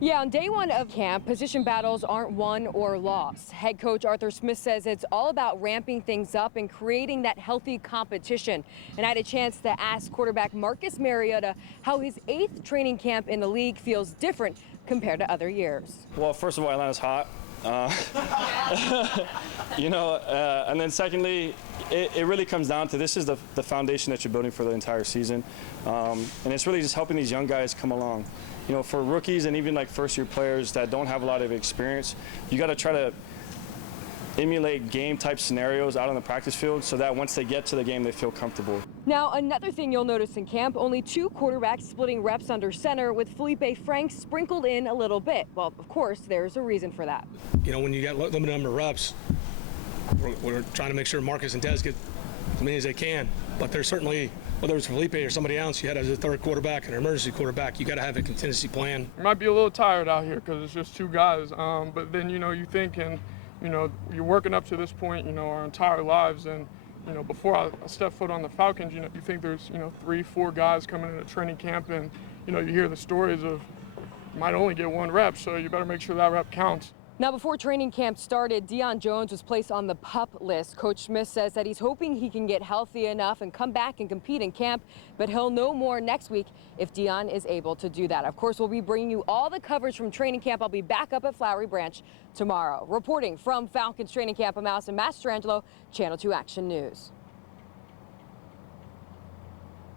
Yeah, on day one of camp, position battles aren't won or lost. Head coach Arthur Smith says it's all about ramping things up and creating that healthy competition. And I had a chance to ask quarterback Marcus Mariota how his 8th training camp in the league feels different compared to other years. Well, first of all, Atlanta's hot. And then secondly, it really comes down to this is the foundation that you're building for the entire season. And it's really just helping these young guys come along. You know, for rookies and even like first-year players that don't have a lot of experience, you got to try to emulate game-type scenarios out on the practice field so that once they get to the game, they feel comfortable. Now, another thing you'll notice in camp, only 2 quarterbacks splitting reps under center with Felipe Franks sprinkled in a little bit. Well, of course, there's a reason for that. You know, when you got limited number of reps, we're trying to make sure Marcus and Dez get as many as they can. But there's certainly, whether it's Felipe or somebody else, you had as a third quarterback and an emergency quarterback, you got to have a contingency plan. You might be a little tired out here because it's just 2 guys. But then, you think, and, you're working up to this point, our entire lives. And, before I step foot on the Falcons, you think there's, 3, 4 guys coming into training camp and, you hear the stories of you might only get 1 rep, so you better make sure that rep counts. Now, before training camp started, Deion Jones was placed on the PUP list. Coach Smith says that he's hoping he can get healthy enough and come back and compete in camp, but he'll know more next week if Deion is able to do that. Of course, we'll be bringing you all the coverage from training camp. I'll be back up at Flowery Branch tomorrow. Reporting from Falcons Training Camp, I'm Alison Mastrangelo, Channel 2 Action News.